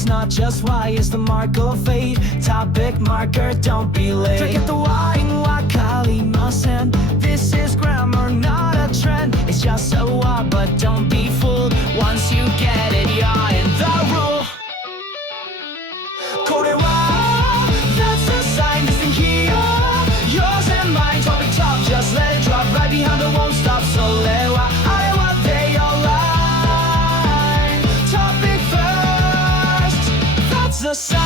It's not just why, it's the mark of fate. Topic marker, don't be late. Forget the why, わかりません. This is grammar, not a trend. It's just a what, but don't be fooled. Once you get it, you're in the rule. これは That's a sign, listen here. Yours and mine, topic top, just let it drop. Right behind it won't stop. それはあれは they align. Topic first, that's a sign.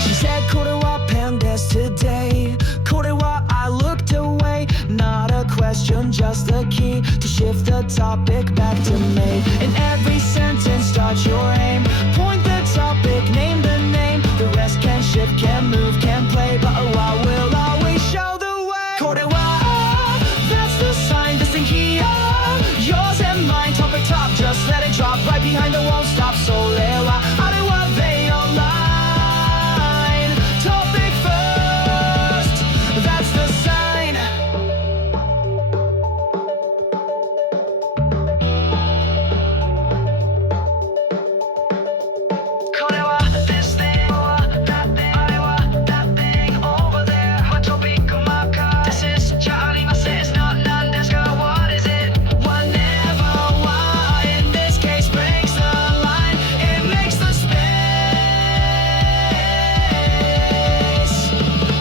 She said これは pen です today. これは I looked away. Not a question, just a key to shift the topic back to me. In every sentence, start your aim. Point the topic, name the name. The rest can shift, can move, can play, but I will always show the way. これは that's the sign, this thing here. Yours and mine, topic top, just let it drop. Right behind it won't stop. それはあれは they align. Topic first, that's the sign. これは this thing or that thing. あれは that thing over there. はトピックマーカー. This is じゃありません. It's not なんですか. What is it? Whenever why in this case breaks the line. It makes the space.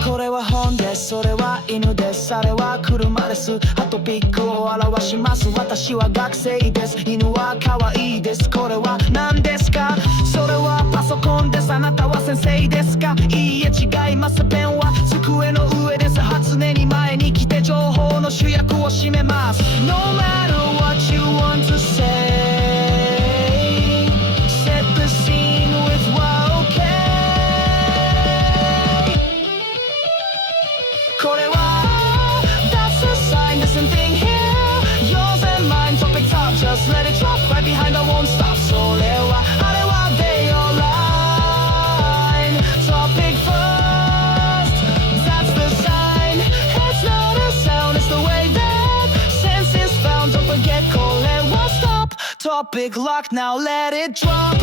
これは本です。それは犬です。あれは車です。ハトピックを表します。私は学生です。犬は可愛いです。これは何ですか。それはパソコンです。あなたは先生ですか。いいえ違います。ペンは机の上です。初音に前に来て情報の主役を占めます。No matter what you want to say, set the scene with what okay. これは that's the sign, there's something here. Yours and mine, topic top, just let it drop. Right behind, I won't stop. それはあれは they align. Topic first, that's the sign. It's not a sound, it's the way that sense is found. Don't forget, これは stop. Topic lock, now let it drop.